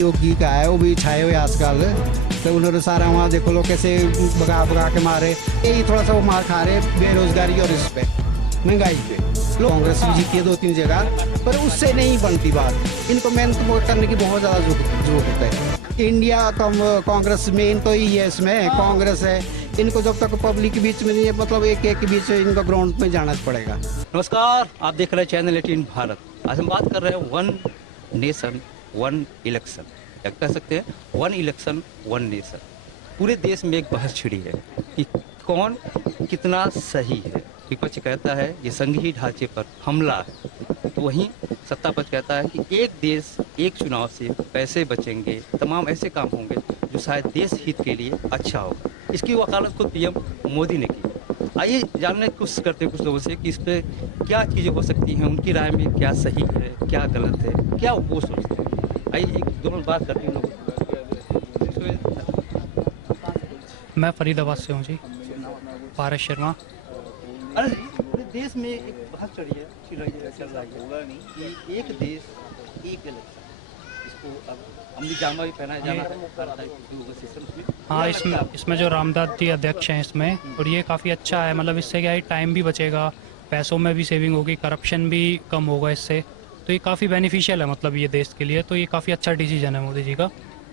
योगी का है, वो भी छाए हुए आजकल। तो उन्होंने सारा वहाँ देखो लोग कैसे भगा भगा के मारे, यही थोड़ा सा वो मार खा रहे बेरोजगारी और इस पे महंगाई पे। कांग्रेस भी जीती है 2-3 जगह, पर उससे नहीं बनती बात। इनको मेहनत करने की बहुत ज़्यादा जरूरत है। इंडिया कांग्रेस मेन तो ही है, इसमें कांग्रेस है। इनको जब तक पब्लिक के बीच में नहीं है, मतलब एक के बीच इनको ग्राउंड में जाना पड़ेगा। नमस्कार, आप देख रहे हैं चैनल 18 भारत। आज हम बात कर रहे हैं वन नेशन वन इलेक्शन, या कह सकते हैं वन इलेक्शन वन नेशन। पूरे देश में एक बहस छिड़ी है कि कौन कितना सही है। विपक्ष कहता है ये संघीय ढांचे पर हमला है, तो वहीं सत्ता पक्ष कहता है कि एक देश एक चुनाव से पैसे बचेंगे, तमाम ऐसे काम होंगे जो शायद देश हित के लिए अच्छा होगा। इसकी वकालत खुद पीएम मोदी ने की। आइए जानने की कोशिश करते हैं कुछ लोगों से कि इस पे क्या चीज़ें हो सकती हैं, उनकी राय में क्या सही है, क्या गलत है, क्या वो सोचते हैं। आइए एक दो मिनट बात करते हैं लोगों। मैं फरीदाबाद से हूँ जी, पारस शर्मा। अरे जी, पूरे देश में एक बहस चल रही है कि एक देश एक इलेक्शन, इसको अब अमली जामा भी पहनाया जाना है। हाँ, इसमें जो रामदास जी अध्यक्ष हैं इसमें, और ये काफ़ी अच्छा है। मतलब इससे क्या है, टाइम भी बचेगा, पैसों में भी सेविंग होगी, करप्शन भी कम होगा इससे। तो ये काफ़ी बेनिफिशियल है मतलब ये देश के लिए। तो ये काफ़ी अच्छा डिसीजन है मोदी जी का।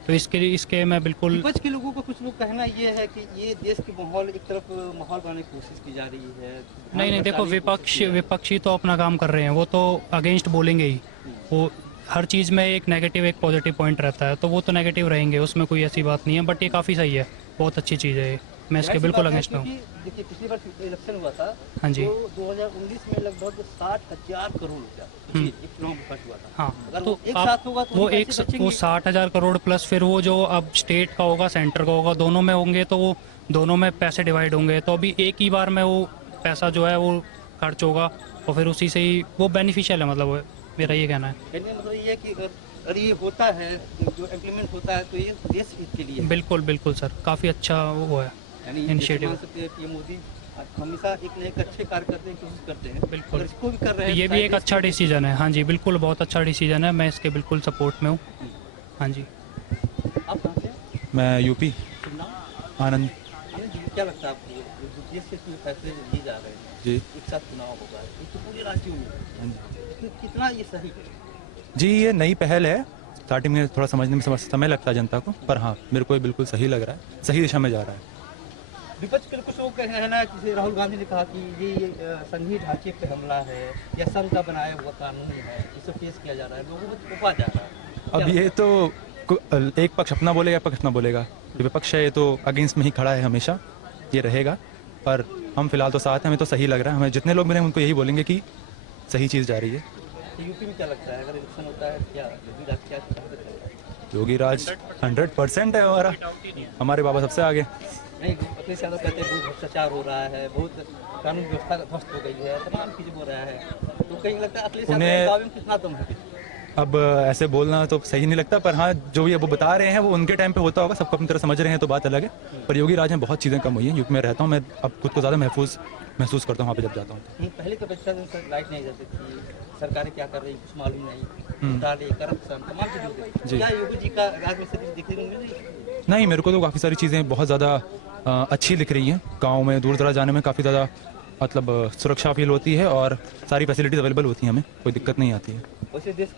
तो इसके मैं बिल्कुल। विपक्ष के लोगों का कुछ लोग कहना ये है कि ये देश के माहौल एक तरफ माहौल बनाने की कोशिश की जा रही है। नहीं, देखो, विपक्षी तो अपना काम कर रहे हैं, वो तो अगेंस्ट बोलेंगे ही। वो हर चीज़ में एक नेगेटिव एक पॉजिटिव पॉइंट रहता है, तो वो तो नेगेटिव रहेंगे, उसमें कोई ऐसी बात नहीं है। बट ये काफ़ी सही है, बहुत अच्छी चीज़ है ये। मैं इसके बिल्कुल अगेंस्ट हूँ। देखिए, पिछली बार इलेक्शन हुआ था, हाँ जी, तो 2019 में लगभग 60,000 करोड़ रुपया एक चुनाव में खर्च हुआ था। हाँ, अगर तो वो एक साथ होगा तो वो पैसे बचेंगे। वो 60,000 करोड़ प्लस फिर वो जो अब स्टेट का होगा, सेंटर का होगा, दोनों में होंगे, तो वो दोनों में पैसे डिवाइड होंगे। तो अभी एक ही बार में वो पैसा जो है वो खर्च होगा, और फिर उसी से ही वो बेनिफिशियल है। मतलब मेरा ये कहना है। कहने का मतलब ये है कि अगर ये होता है, जो इम्प्लीमेंट होता है, तो ये देश हित के लिए है। बिल्कुल सर, काफ़ी अच्छा वो है इनिशिएटिव। पीएम मोदी हमेशा एक न एक अच्छे कार्य करने की कोशिश करते हैं। बिल्कुल, इसको भी कर रहे हैं, ये भी एक अच्छा डिसीजन है। हाँ जी, बिल्कुल, बहुत अच्छा डिसीजन है। मैं इसके बिल्कुल सपोर्ट में हूँ। हाँ जी। आप कहाँ से हैं? मैं यूपी आनंद। आनंद जी, क्या लगता है आपको जो देश के फैसले लिए जा रहे हैं, जी एक साथ चुनाव होगा, ये तो पूरे राज्यों में, तो कितना ये सही है? जी, ये नई पहल है। स्टार्टिंग में थोड़ा समझने में समय लगता है जनता को, पर हाँ, मेरे को ये बिल्कुल सही लग रहा है, सही दिशा में जा रहा है। विपक्ष के कुछ लोग कह रहे हैं, जैसे राहुल गांधी ने कहा कि ये संघीय ढांचे पे हमला है, या संघ का बनाया हुआ कानून है, इसे पेश किया जा रहा है, लोगों को थोपा जा रहा है। अब ये तो एक पक्ष अपना बोलेगा, पक्ष अपना बोलेगा। जो विपक्ष है ये तो अगेंस्ट में ही खड़ा है, हमेशा ये रहेगा। पर हम फिलहाल तो साथ हैं, हमें तो सही लग रहा है। हमें जितने लोग मिले उनको यही बोलेंगे कि सही चीज़ जा रही है। यूपी में क्या लगता है, अगर इलेक्शन होता है, क्या योगी राज क्या योगी राज 100% है हमारा, हमारे बाबा सबसे आगे। नहीं, अखिलेश यादव कहते हैं बहुत भ्रष्टाचार हो रहा है, बहुत कानून व्यवस्था ध्वस्त हो गई है, तमाम चीज़ें हो रहा है, तो कहीं लगता है अखिलेश यादव के दावे में कितना दम है? अब ऐसे बोलना तो सही नहीं लगता, पर हाँ, जो भी वो बता रहे हैं वो उनके टाइम पे होता होगा, सबको अपनी तरह समझ रहे हैं, तो बात अलग है। पर योगी राज में बहुत चीज़ें कम हुई हैं। यूपी में रहता हूँ मैं, अब खुद को ज़्यादा महसूस करता हूँ वहाँ पे जब जाता हूँ। पहले की अपेक्षा लाइट नहीं जाती थी, सरकारें क्या कर रही कुछ मालूम नहीं, घोटाले, करप्शन, तमाम चीज़ें हो गई। क्या योगी जी का राज में स्थिति दिखने को मिल रही है? नहीं, मेरे को तो काफ़ी सारी चीज़ें बहुत ज़्यादा अच्छी दिख रही हैं। गाँव में दूर दराज जाने में काफ़ी ज़्यादा मतलब सुरक्षा फील होती है, और सारी फैसिलिटीज अवेलेबल होती हैं, हमें कोई दिक्कत नहीं आती है। वैसे देश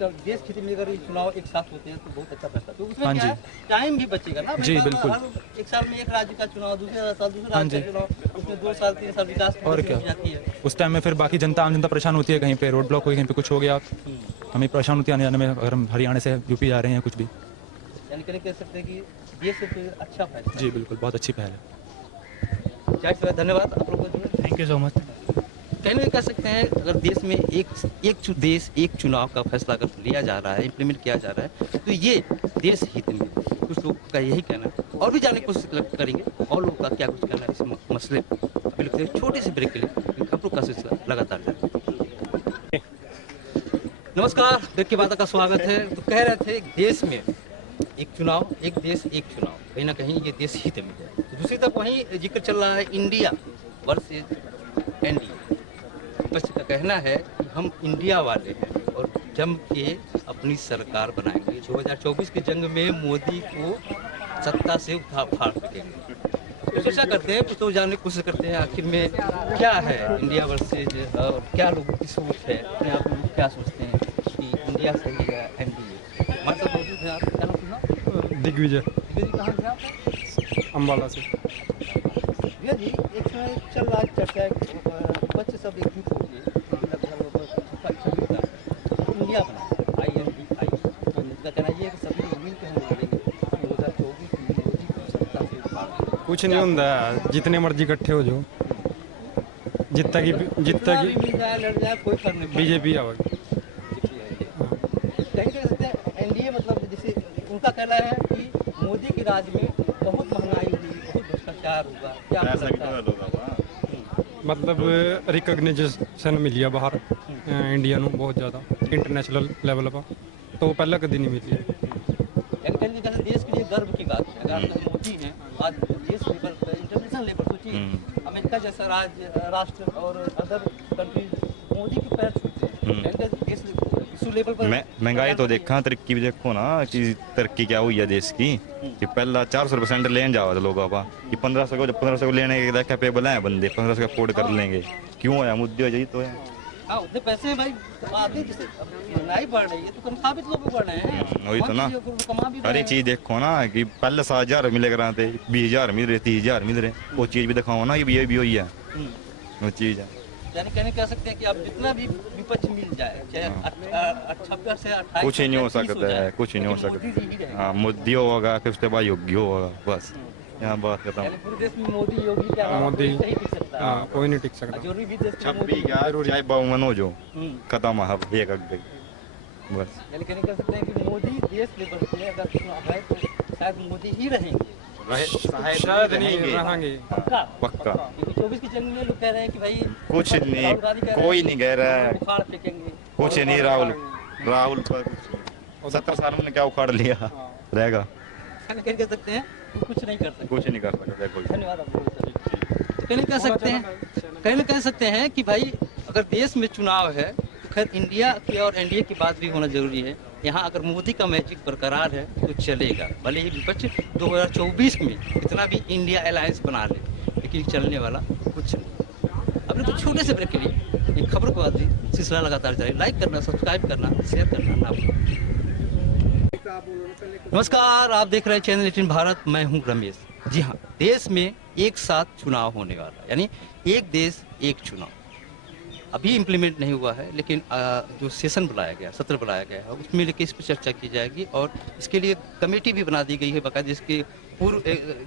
खेती में अगर चुनाव एक साथ होते हैं तो बहुत अच्छा फैसला, तो उसमें हाँ क्या जी, है, टाइम भी बचेगा ना। जी बिल्कुल। एक साल में एक राज्य का चुनाव, दूसरे साल दूसरे हाँ राज्य जी, का चुनाव, उसमें 2 साल 3 साल विकास और क्या, जाती है। उस टाइम में फिर बाकी जनता आम जनता परेशान होती है, कहीं पे रोड ब्लॉक हो, कहीं पे कुछ हो गया, हमें परेशान होती है आने जाने में, अगर हम हरियाणा से यूपी जा रहे हैं कुछ भी। यानी कह सकते हैं कि देश से अच्छा फैसला। जी बिल्कुल, बहुत अच्छी पहल है। धन्यवाद आप लोगों को। Thank you so much. कहने में कह सकते हैं, अगर देश में देश एक चुनाव का फैसला अगर लिया जा रहा है, इम्प्लीमेंट किया जा रहा है, तो ये देश हित में। कुछ लोग का यही कहना है, और भी जानने की कोशिश करेंगे और लोगों का क्या कुछ कहना है इस मसले पर। अभी लगते हैं छोटे से ब्रेक के लिए, खबरों का सिलसिला लगातार जारी। नमस्कार, ब्रेक के बाद का स्वागत है। तो कह रहे थे, देश में एक चुनाव, एक देश एक चुनाव, कहीं ना कहीं ये देश हित में है। तो दूसरी तरफ वहीं जिक्र चल रहा है इंडिया वर्सेस एनडीए। विपक्ष का कहना है कि हम इंडिया वाले हैं और जम के अपनी सरकार बनाएंगे। 2024 की जंग में मोदी को सत्ता से उठा फाड़ सकेंगे। तो चर्चा करते हैं, तो जानने की कोशिश करते हैं आखिर में क्या है इंडिया वर्सेज, क्या लोगों की सोच है, अपने आप में क्या सोचते हैं कि इंडिया सही है एनडीए। हमारे साथ मौजूद है, आप क्या नाम सुना? दिग्विजय दिग्विजय कहाँ से आप? अम्बाला से। भैया जी, एक समय चल रहा है चर्चा है कि बच्चे सब एकजुट हो गए, इंडिया बना INDI, तो उनका कहना ये है कि सभी लोग मिलकर हम लड़ेंगे 2024 में मोदी को सत्ता से उतारना। कुछ नहीं होता, जितने मर्जी इकट्ठे हो जाओ, जितना की मिल जाए लड़ जाए कोई फर्क नहीं पड़ता। बीजेपी आवेगी। कहीं कह सकते हैं एनडीए, मतलब जैसे उनका कहना है कि मोदी के राज में बहुत महंगाई हुई, बहुत भ्रष्टाचार होगा, क्या आपको लगता है? मतलब रिकग्निशन मिली है बाहर इंडिया ਨੂੰ बहुत ज़्यादा इंटरनेशनल लेवल पर, तो वो पहले कभी नहीं मिली है। कहीं जैसे देश के लिए गर्व की बात है, अगर आप मोदी हैं आज देश लेवल पर, इंटरनेशनल लेवल, सोचिए अमेरिका जैसा राष्ट्र और अदर कंट्रीज मोदी के पैर छूते हैं, देश विश्व लेवल पर। महंगाई तो देखा, तरक्की भी देखो ना कि तरक्की क्या हुई है देश की। कि पहला 400% लेने जाओ तो लोगों का, कि 1500 को लेने के कैपेबल है बंदे, 1500 का अफोर्ड कर लेंगे। क्यों है मुद्दे हो जाए तो है। हाँ, उतने पैसे भाई आते, जैसे महंगाई बढ़ रही है तो तनख्वाह भी तो लोग बढ़ रहे हैं। वही तो ना, कमा भी हर एक चीज देखो ना कि पहले 7,000 मिले कराते, 20,000 मिल रहे, 30,000 मिल रहे, वो चीज भी दिखाओ ना कि ये भी हुई है वो चीज है। यानी कहने कह सकते हैं कि आप जितना भी विपक्ष मिल जाए, चाहे 78 से 28 कुछ ही नहीं हो सकता है, कुछ ही नहीं हो सकता। हाँ, मोदी होगा फिर उसके बाद योगी होगा, बस यहाँ बात खत्म। यानी पूरे देश में मोदी योगी क्या मोदी नहीं टिक सकता। हाँ, कोई नहीं टिक सकता। जो भी देश में 26 चाहे 52 हो जो खत्म है, अब एक अग बस। यानी कहने कह सकते हैं कि मोदी देश लेवल पे अगर चुनाव है तो शायद मोदी ही रहेंगे। शायद नहीं रहेंगे, पक्का। क्योंकि 24 की जंग में लोग कह रहे हैं कि भाई कुछ नहीं, कोई नहीं कह रहा है, उखाड़ फेंकेंगे। कुछ नहीं। राहुल पर 70 साल में क्या उखाड़ लिया रहेगा। कह सकते हैं तो कुछ नहीं कर सकते, कुछ नहीं कर सकता कोई। धन्यवाद आपको। कहने कह सकते हैं कि भाई अगर देश में चुनाव है तो खैर इंडिया की और एनडीए की बात भी होना जरूरी है। यहाँ अगर मोदी का मैजिक बरकरार है तो चलेगा, भले ही विपक्ष 2024 में कितना भी इंडिया अलायंस बना ले, लेकिन चलने वाला कुछ नहीं। अपने कुछ छोटे से ब्रेक के लिए एक खबर को आज सिलसिला लगातार जारी, लाइक करना, सब्सक्राइब करना, शेयर करना ना भूलें। नमस्कार, आप देख रहे हैं चैनल 18 भारत, मैं हूं रमेश। जी हाँ, देश में एक साथ चुनाव होने वाला है, यानी एक देश एक चुनाव अभी इम्प्लीमेंट नहीं हुआ है, लेकिन जो सेशन बुलाया गया, सत्र बुलाया गया है, उसमें लेके इस पर चर्चा की जाएगी और इसके लिए कमेटी भी बना दी गई है बाकायदा, जिसके पूर्व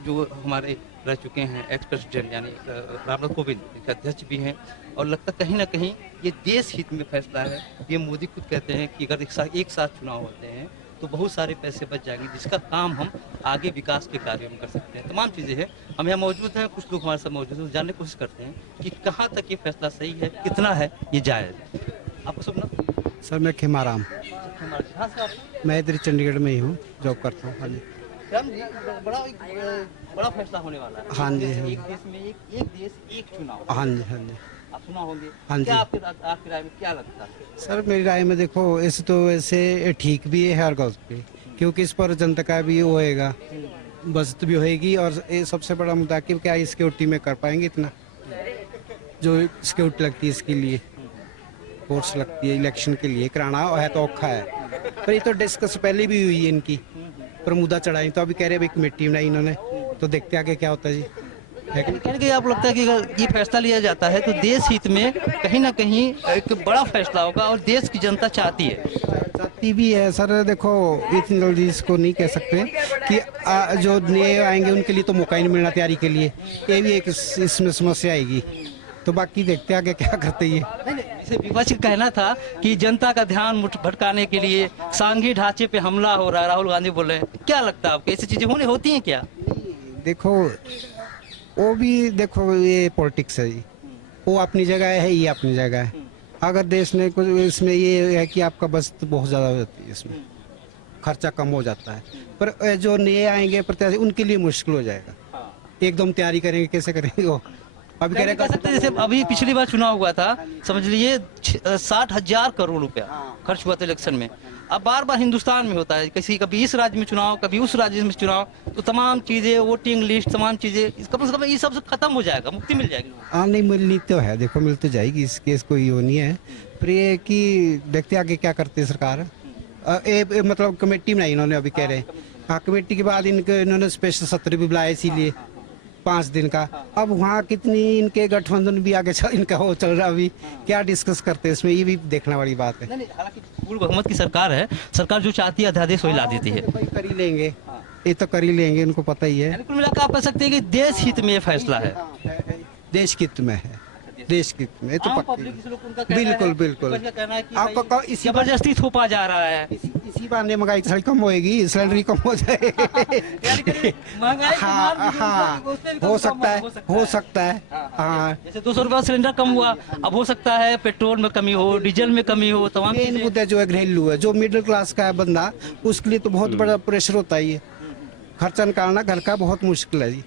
जो हमारे रह चुके हैं एक्स प्रेसिडेंट यानी रामनाथ कोविंद के अध्यक्ष भी हैं। और लगता कहीं ना कहीं ये देश हित में फैसला है। ये मोदी खुद कहते हैं कि अगर एक साथ चुनाव होते हैं तो बहुत सारे पैसे बच जाएंगे, जिसका काम हम आगे विकास के कार्यों में कर सकते हैं। तमाम चीज़ें हैं। हम यहाँ मौजूद हैं, कुछ लोग हमारे साथ मौजूद हैं, जानने की कोशिश करते हैं कि कहाँ तक ये फैसला सही है, कितना है ये जायज़। आपको सुनना सर मैं खिमाराम, कहाँ से आप? मैं इधर चंडीगढ़ में ही हूँ, जॉब करता हूँ। हाँ जी, राम जी, बड़ा फैसला होने वाला है। हाँ जी, एक देश में एक देश एक चुनाव। हाँ जी, हाँ जी। आप सुना होंगे। हाँ जी। क्या आपकी राय में क्या लगता है? सर मेरी राय में देखो, ऐसे तो वैसे ठीक भी है और गलत भी, क्योंकि इस पर जनता का भी होएगा, बचत भी होएगी। और ये सबसे बड़ा मुद्दा कि क्या सिक्योरिटी में कर पाएंगे इतना, जो सिक्योरिटी लगती है इसके लिए, फोर्स लगती है इलेक्शन के लिए कराना है तो औखा है। पर ये तो डिस्कस पहले भी हुई है इनकी, पर मुद्दा चढ़ाई तो अभी कह रहे हैं कमेटी बनाई इन्होंने, तो देखते आगे क्या होता है जी। कहने के आप लगता है कि अगर ये फैसला लिया जाता है तो देश हित में कहीं ना कहीं एक बड़ा फैसला होगा और देश की जनता चाहती जैसे विपक्ष का कहना था कि जनता का ध्यान भटकाने के लिए सांघिक ढांचे पे हमला हो रहा है, राहुल गांधी बोल रहे हैं। क्या लगता है आपको, ऐसी चीजें होती हैं क्या? देखो वो भी देखो, ये पॉलिटिक्स है जी, वो अपनी जगह है, ये अपनी जगह है। अगर देश ने कुछ इसमें ये है कि आपका बचत बहुत ज़्यादा हो जाती है, इसमें खर्चा कम हो जाता है, पर जो नए आएंगे प्रत्याशी उनके लिए मुश्किल हो जाएगा। एकदम तैयारी करेंगे, कैसे करेंगे वो? अभी कह सकते जैसे अभी पिछली बार चुनाव हुआ था, समझ लीजिए 60,000 करोड़ रुपया खर्च हुआ था इलेक्शन में। अब बार बार हिंदुस्तान में होता है, किसी कभी इस राज्य में चुनाव, कभी उस राज्य में चुनाव, तो तमाम चीजें, वोटिंग लिस्ट, तमाम चीजें कम से कम ये सब खत्म हो जाएगा, मुक्ति मिल जाएगी। हाँ नहीं, मिलनी तो है, देखो मिल तो जाएगी, इस केस कोई वो नहीं है। पर ये कि देखते आगे क्या करते है सरकार। मतलब कमेटी बनाई इन्होंने, अभी कह रहे हैं। हाँ, कमेटी के बाद इन्होंने स्पेशल सत्र भी बुलाया इसीलिए 5 दिन का। अब वहाँ कितनी इनके गठबंधन भी आगे इनका वो चल रहा, अभी क्या डिस्कस करते हैं इसमें, ये भी देखने वाली बात है। नहीं, हालांकि पूर्ण बहुमत की सरकार है, सरकार जो चाहती है अध्यादेश वही ला देती है। भाई कर ही लेंगे, ये तो कर ही लेंगे, इनको पता ही है। कुल मिलाकर आप कह सकते हैं कि देश हित में ये फैसला है। देश हित में है, देश हित में, ये तो आम पक्का। पब्लिक इस लोग उनका कहना है, बिल्कुल बिल्कुल। विपक्ष का कहना है कि आपका भाई इसी जबरदस्ती थोपा जा रहा है। इसी बहाने महंगाई थोड़ी कम होएगी, सैलरी कम हो जाए। महंगाई के मार भी जो हाँ, उसमें भी हो कम सकता है, हो सकता है। हाँ, जैसे 200 रुपया सिलेंडर कम हुआ, अब हो सकता है पेट्रोल में कमी हो, डीजल में कमी हो, तमाम मेन चीजें। मुद्दा जो है घरेलू है, जो मिडिल क्लास का है बंदा, उसके लिए तो बहुत बड़ा प्रेशर होता है। ये खर्चा निकालना घर का बहुत मुश्किल है जी।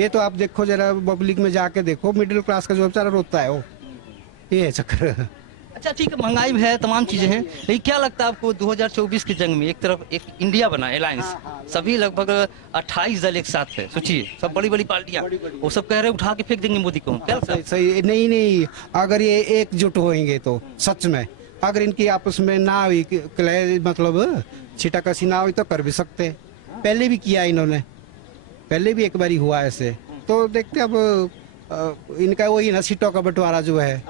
ये तो आप देखो जरा, पब्लिक में जाके देखो, मिडिल क्लास का जो बेचारा रोता है वो, ये है चक्कर। अच्छा ठीक है, महंगाई है, तमाम चीजें हैं, लेकिन क्या लगता है आपको 2024 की जंग में एक तरफ एक इंडिया बना अलायंस, सभी लगभग 28 दल एक साथ है, सोचिए सब बड़ी बड़ी पार्टियां, वो सब कह रहे हैं उठा के फेंक देंगे मोदी को, क्या लगता है? सही नहीं नहीं, अगर ये एकजुट होएंगे तो सच में, अगर इनकी आपस में ना हुई मतलब छिटाकसी ना हुई तो कर भी सकते हैं। पहले भी किया इन्होंने, पहले भी एक बारी हुआ ऐसे। तो देखते अब इनका वही ना, सीटों का बंटवारा जो है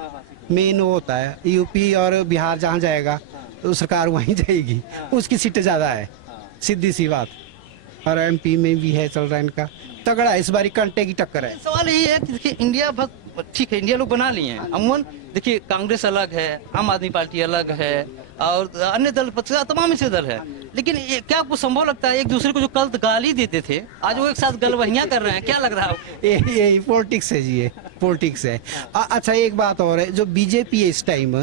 मेन वो होता है। यूपी और बिहार जहाँ जाएगा तो सरकार वहीं जाएगी, उसकी सीटें ज़्यादा है, सीधी सी बात। और एमपी में भी है, चल रहा है इनका तगड़ा है, इस बारी कांटे की टक्कर है। सवाल यही है कि देखिए इंडिया ठीक है, इंडिया लोग बना लिए हैं, अमूमन देखिए कांग्रेस अलग है, आम आदमी पार्टी अलग है, और अन्य दल तमाम ऐसे दल है, लेकिन क्या आपको संभव लगता है एक दूसरे को जो कल गाली देते थे आज वो एक साथ गलबहियां कर रहे हैं, क्या लग रहा है? ये पॉलिटिक्स है जी, ये पॉलिटिक्स है। अच्छा एक बात और है, जो बीजेपी है इस टाइम,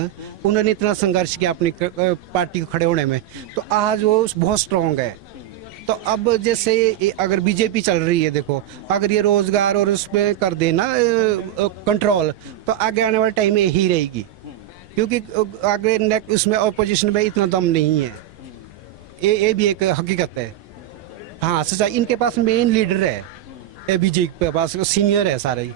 उन्होंने इतना संघर्ष किया अपनी पार्टी को खड़े होने में, तो आज वो बहुत स्ट्रांग है। तो अब जैसे अगर बीजेपी चल रही है, देखो अगर ये रोजगार और उस पर कर देना कंट्रोल, तो आगे आने वाले टाइम में यही रहेगी, क्योंकि आगे उसमें ऑपोजिशन में इतना दम नहीं है। ये भी एक हकीकत है। हाँ सच्चा, इनके पास मेन लीडर है, बीजेपी के पास सीनियर है सारे ही,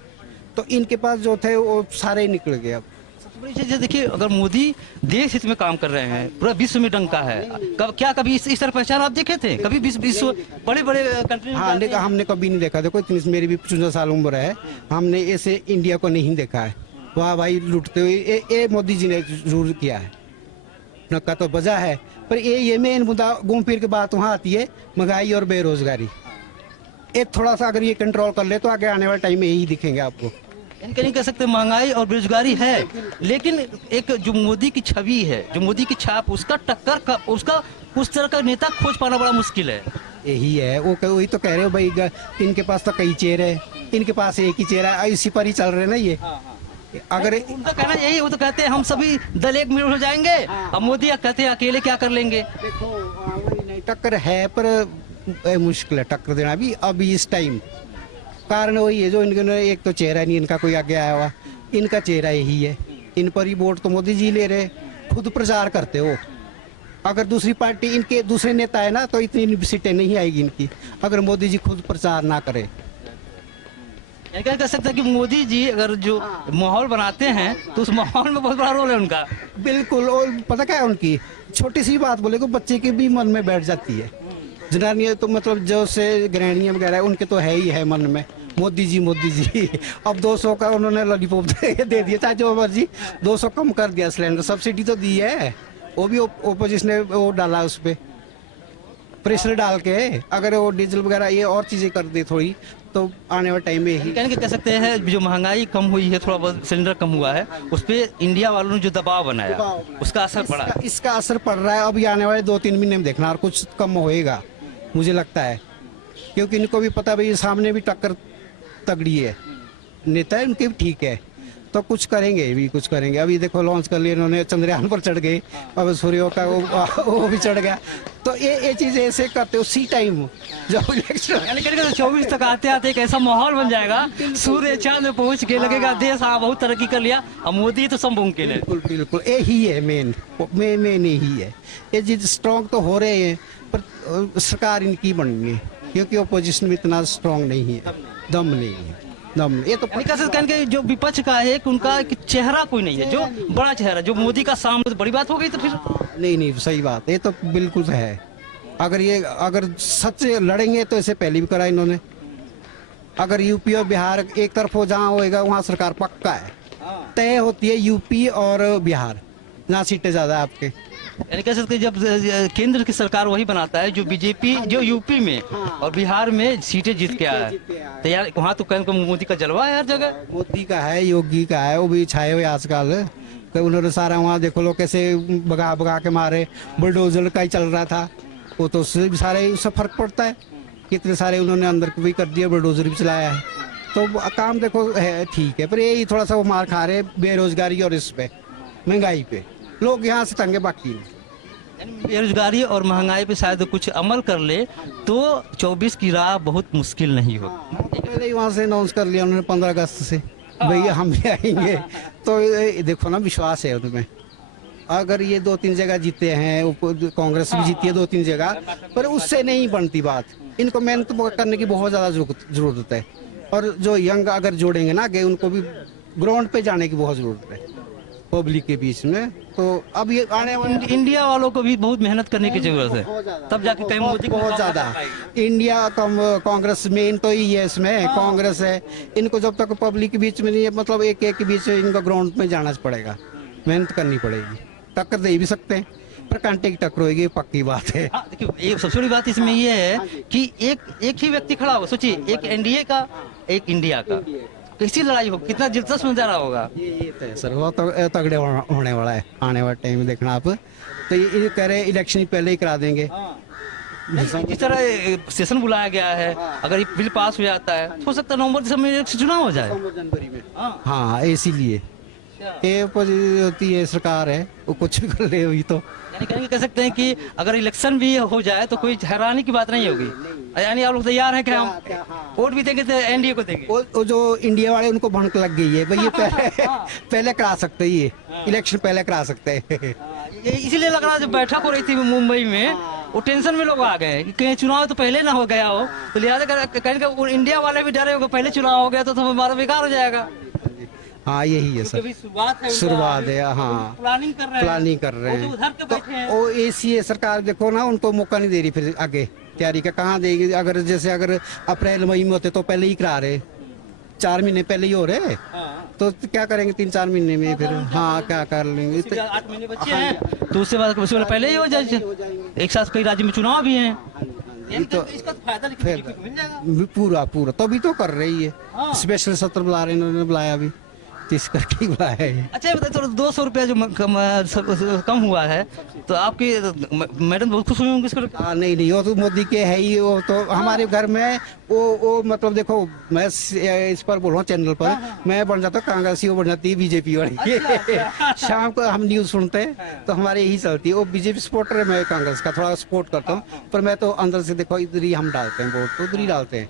तो इनके पास जो थे वो सारे ही निकल गए। अब सबसे बड़ी चीज देखिए, अगर मोदी देश हित में काम कर रहे हैं, पूरा विश्व में डंका है, क्या कभी इस तरह पहचान आप देखे थे? कभी विश्व बड़े बड़े कंट्री में हाँ, हमने कभी नहीं देखा। देखो इतनी मेरी भी 54 साल उम्र है, हमने ऐसे इंडिया को नहीं देखा है। वाह भाई लुटते हुए, ये मोदी जी ने जरूर किया है, नक्का तो बजा है। पर ये मेन मुद्दा घूम फिर के बात वहाँ आती है, महंगाई और बेरोजगारी। ये थोड़ा सा अगर ये कंट्रोल कर ले तो आगे आने वाले टाइम में यही दिखेंगे आपको। इनके नहीं कह सकते महंगाई और बेरोजगारी है, लेकिन एक जो मोदी की छवि है, जो मोदी की छाप, उसका टक्कर का, उसका उस तरह का नेता खोज पाना बड़ा मुश्किल है। यही है, वो वही तो कह रहे हो भाई, इनके पास तो कई चेहरे है, इनके पास एक ही चेहरा है, इसी पर ही चल रहे ना ये। अगर उनका कहना यही, वो तो कहते हैं हम सभी दल एक मिल हो जाएंगे, अब मोदी कहते हैं अकेले क्या कर लेंगे। देखो वही नहीं, टक्कर है पर मुश्किल है टक्कर देना भी अभी इस टाइम। कारण वही है, जो इनके एक तो चेहरा नहीं इनका कोई आगे आया हुआ, इनका चेहरा यही है। इन पर ही वोट तो मोदी जी ले रहे, खुद प्रचार करते हो। अगर दूसरी पार्टी, इनके दूसरे नेता है ना, तो इतनी सीटें नहीं आएगी इनकी, अगर मोदी जी खुद प्रचार ना करे। क्या कह सकते हैं कि मोदी जी अगर जो माहौल बनाते हैं तो उस माहौल में बहुत बड़ा रोल है उनका। बिल्कुल, और पता क्या है उनकी, छोटी सी बात बोले को बच्चे के भी मन में बैठ जाती है। जनानियां तो मतलब जो से गृहणियां वगैरह उनके तो है ही है मन में, मोदी जी मोदी जी। अब 200 का उन्होंने लॉलीपॉप दे दिया, चाहे जो मर्जी, 200 कम कर दिया सिलेंडर, सब्सिडी तो दी है, वो भी ओपोजिशन ने वो डाला उस पर प्रेशर डाल के। अगर वो डीजल वगैरह ये और चीजें कर दे थोड़ी, तो आने वाले टाइम में ही कहने कह सकते हैं जो महंगाई कम हुई है, थोड़ा बहुत सिलेंडर कम हुआ है, उस पर इंडिया वालों ने जो दबाव बनाया उसका असर पड़ा। इसका असर पड़ रहा है। अभी आने वाले 2-3 महीने में देखना, और कुछ कम होएगा मुझे लगता है, क्योंकि इनको भी पता भाई सामने भी टक्कर तगड़ी है, नेता है उनके भी ठीक है, तो कुछ करेंगे भी, कुछ करेंगे। अभी देखो लॉन्च कर लिया इन्होंने, चंद्रयान पर चढ़ गए, अब सूर्य का वो भी चढ़ गया। तो ये चीज ऐसे करते उसी टाइम जब इलेक्शन, यानी कि 24 तक आते आते एक ऐसा माहौल बन जाएगा, सूर्य चांद में पहुंच के लगेगा देश बहुत तरक्की कर लिया, अब मोदी तो सब मुमकिन है। बिल्कुल बिल्कुल यही है मेन यही है। ये चीज स्ट्रॉन्ग तो हो रहे हैं पर सरकार इनकी बननी है, क्योंकि ओपोजिशन में इतना स्ट्रॉन्ग नहीं है, दम नहीं है, ये तो यानी कैसे कहने के जो विपक्ष का है कि उनका एक चेहरा कोई नहीं है, जो बड़ा चेहरा जो मोदी का सामने, तो बड़ी बात हो गई। तो फिर नहीं सही बात, ये तो बिल्कुल है। अगर सच लड़ेंगे तो इसे पहले भी करा इन्होंने। अगर यूपी और बिहार एक तरफ हो, जहाँ होएगा वहाँ सरकार पक्का है, तय होती है यूपी और बिहार, जहाँ सीटें ज्यादा है आपके। यानी कह सकते हैं जब केंद्र की सरकार वही बनाता है जो बीजेपी जो यूपी में और बिहार में सीटें जीत के आया है, तो यार वहाँ तो कहने को मोदी का जलवा है हर जगह। मोदी का है, योगी का है, वो भी छाए हुए आजकल। तो उन्होंने सारा वहाँ देखो लोग कैसे भगा के मारे, बुलडोजर का ही चल रहा था, वो तो उससे भी सारे उससे फर्क पड़ता है। कितने सारे उन्होंने अंदर भी कर दिया, बुलडोजर भी चलाया है, तो काम देखो है ठीक है। पर यही थोड़ा सा वो मार खा रहे बेरोजगारी और इस पे महंगाई पे, लोग यहाँ से तंगे बाकी नहीं। बेरोजगारी और महंगाई पे शायद कुछ अमल कर ले तो 24 की राह बहुत मुश्किल नहीं होगी। पहले ही वहाँ से अनाउंस कर लिया उन्होंने 15 अगस्त से, भैया हम भी आएंगे। तो देखो ना, विश्वास है उनमें। अगर ये 2-3 जगह जीते हैं, कांग्रेस भी जीती है 2-3 जगह, पर उससे नहीं बनती बात। इनको मेहनत करने की बहुत ज्यादा जरूरत है, और जो यंग अगर जोड़ेंगे ना आगे, उनको भी ग्राउंड पे जाने की बहुत जरूरत है पब्लिक के बीच में। तो अब ये आने वाले इंडिया वालों को भी बहुत मेहनत करने की जरूरत है, तब जाके कहीं मोदी को बहुत ज्यादा। इंडिया कांग्रेस मेन तो ही है इसमें, कांग्रेस है। इनको जब तक पब्लिक के बीच में नहीं है, मतलब एक के बीच इनको ग्राउंड में जाना पड़ेगा, मेहनत करनी पड़ेगी। टक्कर दे भी सकते हैं, पर कांटे की टक्कर होगी, पक्की बात है। देखिए, ये सबसे बड़ी बात इसमें ये है कि एक ही व्यक्ति खड़ा होगा। सोचिए, एक एनडीए का, एक इंडिया का, कैसी लड़ाई होगी, कितना दिलचस्प नजारा होगा। ये तो है सर, वो तो तगड़े होने वाला है आने वाले टाइम में, देखना आप। तो ये कह रहे इलेक्शन पहले ही करा देंगे। जिस तरह सेशन बुलाया गया है, अगर ये बिल पास हो जाता है तो हो सकता है नवंबर दिसंबर में चुनाव हो जाए। जनवरी में, हाँ इसीलिए ये होती है सरकार है, वो कुछ भी कर ले हुई तो। यानी कह सकते हैं कि अगर इलेक्शन भी हो जाए तो कोई हैरानी की बात नहीं होगी। यानी आप लोग तैयार हैं कि हम वोट भी देंगे तो एनडीए को देंगे। वो जो इंडिया वाले उनको भनक लग गई है भाई, ये पहले करा सकते, ये इलेक्शन पहले करा सकते हैं। इसीलिए लग रहा जब बैठक हो रही थी मुंबई में, वो टेंशन में लोग आ गए कि कहीं चुनाव तो पहले ना हो गया हो, तो लिहाजा कहीं इंडिया वाले भी डरे हो, पहले चुनाव हो गया तो हमारा बेकार हो जाएगा। हाँ यही है सर, शुरुआत है। हाँ प्लानिंग कर रहे हैं उधर के बैठे हैं। वो ऐसी है सरकार, देखो ना, उनको मौका नहीं दे रही फिर आगे तैयारी का, कहाँ देगी। अगर जैसे अगर अप्रैल मई में होते तो पहले ही करा रहे, 4 महीने पहले ही हो रहे, तो क्या करेंगे 3-4 महीने में फिर। हाँ क्या कर लेंगे, 8 महीने बचे हैं, तो उससे बाद पहले ही हो जाए। एक साथ कई राज्य में चुनाव भी हैं, तो इसका फायदा पूरा तभी तो कर रही है। स्पेशल सत्र बुला रहे, इन्होंने बुलाया अभी 30 करके बुलाया है। अच्छा ये बताइए, 200 रुपया जो कम हुआ है, तो आपकी मैडम बहुत खुश हुई होंगी इसको? नहीं, वो तो मोदी के है ही। वो तो हमारे घर में वो मतलब देखो, मैं इस पर बोल रहा हूँ चैनल पर, मैं बन जाता हूँ कांग्रेसी, वो बन जाती है बीजेपी वाली। शाम को हम न्यूज सुनते हैं तो हमारे यही चलती है। वो बीजेपी सपोर्टर है, मैं कांग्रेस का थोड़ा सपोर्ट करता हूँ, पर मैं तो अंदर से देखो इधर ही हम डालते हैं वोट, तो उधर ही डालते हैं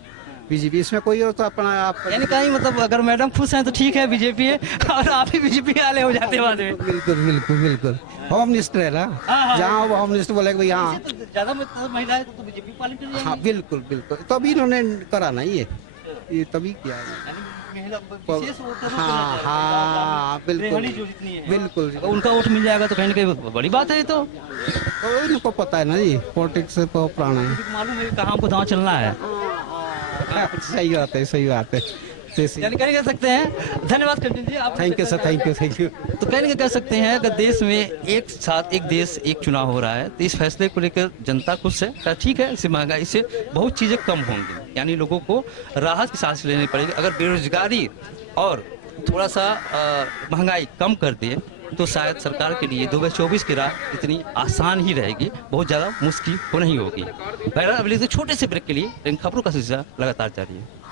बीजेपी। इसमें कोई और तो अपना आप यानी कहीं मतलब अगर मैडम खुश हैं तो ठीक है बीजेपी है, और आप ही बीजेपी वाले हो जाते हैं बाद में। बिल्कुल होम मिनिस्टर है ना, जहाँ वो होम मिनिस्टर बोले भाई हाँ ज्यादा महिला है तो बीजेपी पार्टी चली जाएगी। हाँ बिल्कुल तभी इन्होंने करा ना ये तभी किया है। हाँ बिल्कुल उनका वोट मिल जाएगा तो कहीं ना कहीं बड़ी बात है। तो इनको पता है ना जी, पॉलिटिक्स से पुराना है, मालूम है कहाँ हमको कहाँ चलना है। सही बात है। यानी कह सकते हैं, धन्यवाद कंचन जी, आप thank you sir, thank you. तो कह सकते हैं कि देश में एक साथ एक देश एक चुनाव हो रहा है, तो इस फैसले को लेकर जनता खुश है। ठीक है, इससे महंगाई से बहुत चीजें कम होंगी, यानी लोगों को राहत की सांस लेनी पड़ेगी। अगर बेरोजगारी और थोड़ा सा महंगाई कम कर दिए तो शायद सरकार के लिए 2024 की राह इतनी आसान ही रहेगी, बहुत ज़्यादा मुश्किल नहीं होगी। बहरहाल अगले छोटे से ब्रेक के लिए इन खबरों का सिलसिला लगातार जारी है।